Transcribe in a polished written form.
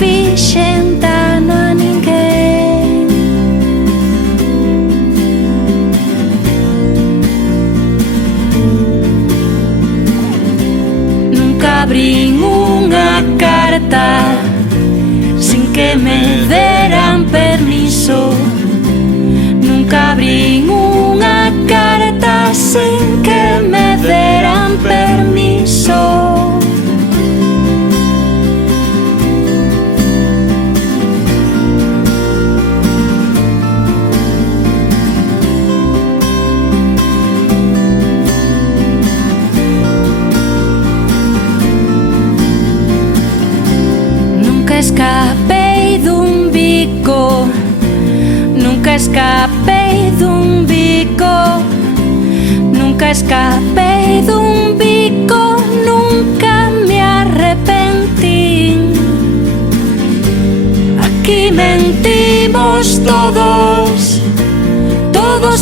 fixen dano a ninguén. Nunca abrín unha carta sin que me deran permiso. Nunca abrín unha carta sin que me deran permiso. Nunca escapei dun bico, nunca escapei dun bico, nunca escapei dun bico, nunca me arrepentín. Aquí mentimos todos, todos